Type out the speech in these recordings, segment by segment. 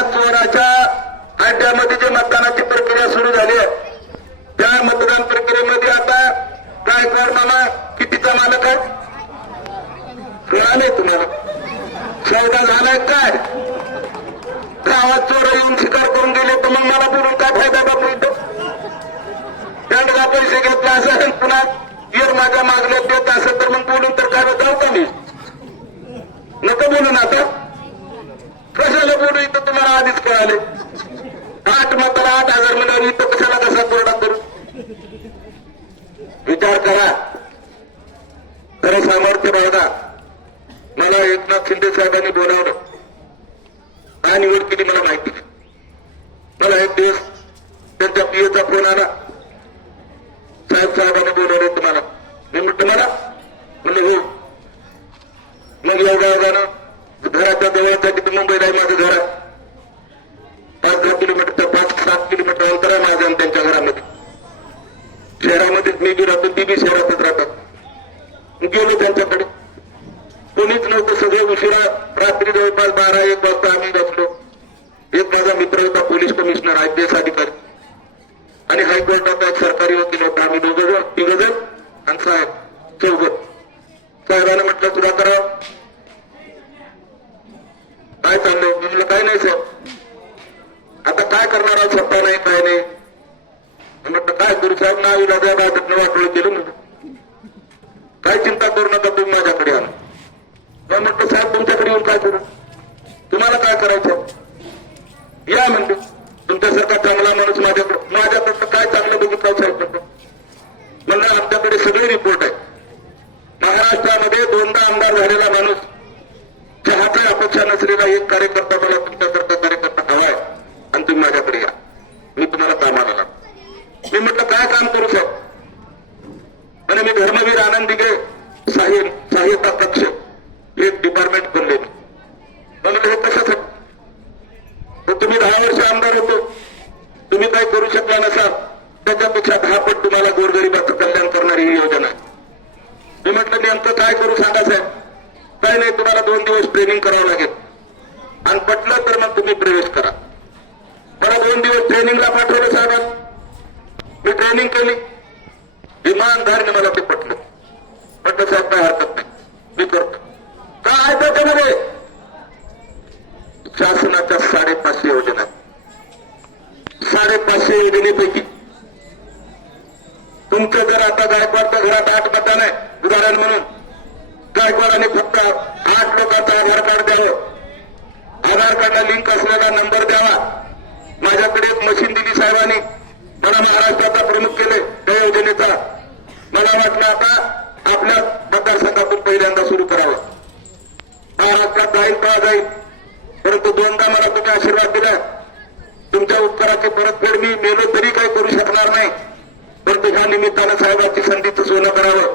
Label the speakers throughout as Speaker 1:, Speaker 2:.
Speaker 1: या चोराच्या अड्ड्यामध्ये जे मतदानाची प्रक्रिया सुरू झाली आहे त्या मतदान प्रक्रियेमध्ये आता काय कर मामा? कितीचा मालक आहे? मिळाले तुम्हाला? सौदा झालाय काय? गावात चोर येऊन शिकार करून गेले तर मग मला बोलून काय फायदा बापू इथं त्यांना पैसे घेतले असं पुन्हा येऊन माझ्या मागण्यात देत असं तर मग बोलून तर काय जाऊ का मी? नको बोलू ना. तर तुम्हाला आधीच कळाले. आठ मात्र आठ हजार मिळाली इथं कशाला कसा कोरडा करू? विचार करा. खरं सामर्थ्य बाळगा मला एकनाथ शिंदे साहेबांनी बोलावलं. काय निवड केली मला माहिती मला एक दिवस त्यांच्या पीएचा फोन आला. साहेब साहेबांनी बोलवले तुम्हाला. मी म्हटलं मला म्हणलं हो. मग एवढ्या जाणं. ते बी राहतात ते बी शहरातच राहतात गेलो त्यांच्याकडे. कोणीच नव्हतं सगळे उशिरा रात्री जवळपास बारा एक वाजता आम्ही बसलो. एक माझा मित्र होता police commissioner I P S अधिकारी. आणि हायकोर्टात एक सरकारी वकील होता आम्ही दोघ जण तिघ जण आणि साहेब चौघ. साहेबांना म्हटलं तुला करा. काय चाललंय? म्हटलं काय नाही साहेब. आता काय करणार आहोत? सत्ता नाही काय नाही मी म्हटलं काय करू साहेब ना विलाजा बाबतनं वाटोळ केलं काय चिंता करू नका तुम्ही माझ्याकडे आला मग म्हटलं साहेब तुमच्याकडे येऊन काय करू? तुम्हाला काय करायचं या म्हणतो. तुमच्यासारखा चांगला माणूस माझ्याकडे माझ्याकडनं काय चांगलं बघितलं साहेब? म्हणतो. म्हणलं आमच्याकडे सगळे रिपोर्ट आहे महाराष्ट्रामध्ये दोनदा आमदार झालेला माणूस चहाची अपेक्षा नसलेला एक कार्यकर्ता मला तुमच्याकडे कार्यकर्ता हवा आहे आणि तुम्ही माझ्याकडे या मी तुम्हाला कामाला लागतो मी म्हटलं काय काम करू साहेब आणि मी धर्मवीर आनंद दिघे साहेब सहाय्यता कक्ष एक डिपार्टमेंट खोलले म्हणून हे कशासाठी? तुम्ही दहा वर्ष आमदार होतो. तुम्ही काय करू शकला नसाल. त्याच्यापेक्षा दहा पट तुम्हाला गोरगरीबाचं कल्याण करणारी ही योजना आहे. मी म्हटलं नेमकं काय करू सांगा साहेब. काय नाही तुम्हाला दोन दिवस ट्रेनिंग करावं लागेल. आणि पटलं तर मग तुम्ही प्रवेश करा. मला दोन दिवस ट्रेनिंगला पाठवलं साहेब मी ट्रेनिंग केली. इमानदारीने मला ते पटलं. पटलं साहेब काय हरकत नाही. मी करतो. काय त्याच्यामध्ये? शासनाच्या साडेपाचशे योजना साडेपाचशे योजनेपैकी तुमचं जर आता गायकवाडच्या घरात आठ मतदान आहे उदाहरण म्हणून गायकवाडाने फक्त आठ लोकांचं आधार कार्ड द्यावं. आधार कार्डला लिंक असलेला नंबर द्यावा. माझ्याकडे एक मशीन दिली साहेबांनी. मला महाराष्ट्राचा प्रमुख केले त्या योजनेचा. मला वाटलं आता आपल्या मतदारसंघातून पहिल्यांदा सुरू करावं. महाराष्ट्रात जाईल का जाईल. परंतु दोनदा मला तुम्ही आशीर्वाद दिला तुमच्या उपकाराची परतफेड मी मेलो तरी काही करू शकणार नाही. परंतु ह्या निमित्तानं साहेबांची संधीचं सोनं करावं.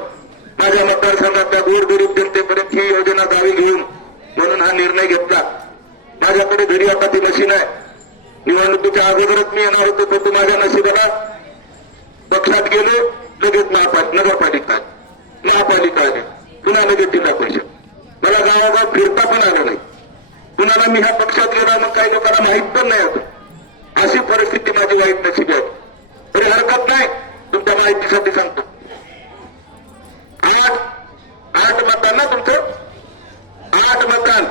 Speaker 1: माझ्या मतदारसंघातल्या गोरगरीब जनतेपर्यंत ही योजना जावी घेऊन म्हणून हा निर्णय घेतला. माझ्याकडे घरी आता ती मशीन आहे. निवडणुकीच्या अगोदरच मी येणार होतो परंतु माझ्या नशिबाला पक्षात गेले. लगेच नगरपालिका महापालिका आली पुन्हा लगेच जिल्हा परिषद. मला गावागाव फिरता पण आलं नाही. कुणाला मी ह्या पक्षात गेला मग काही लोकांना माहीत पण नाही होतं. अशी परिस्थिती माझी वाईट नशिबी आहे. तरी हरकत नाही. तुमच्या माहितीसाठी सांगतो. आठ आठ मतदान ना तुमचं आठ मतदान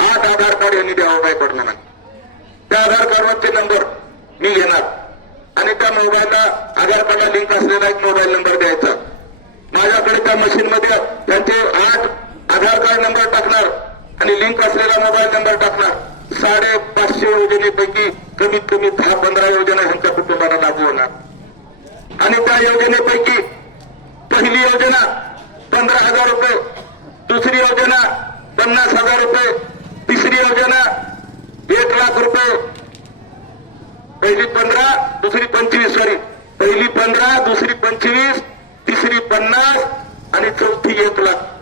Speaker 1: आठ आधार कार्ड यांनी द्यावं काय पडणार नाही त्या आधार कार्डवरचे नंबर मी घेणार. आणि त्या मोबाईलला आधार कार्डला लिंक असलेला एक मोबाईल नंबर द्यायचा. माझ्याकडे त्या मशीन मध्ये त्यांचे आठ आधार कार्ड नंबर टाकणार आणि लिंक असलेला मोबाईल नंबर टाकणार. साडेपाचशे योजनेपैकी कमीत कमी दहा पंधरा योजना ह्यांच्या कुटुंबाला लागू होणार. आणि त्या योजनेपैकी पहिली योजना पंधरा हजार रुपये दुसरी योजना पन्नास हजार रुपये तिसरी योजना एक लाख रुपये पहिली पंधरा दुसरी पंचवीस सॉरी पहिली पंधरा दुसरी पंचवीस तिसरी पन्नास आणि चौथी एक लाख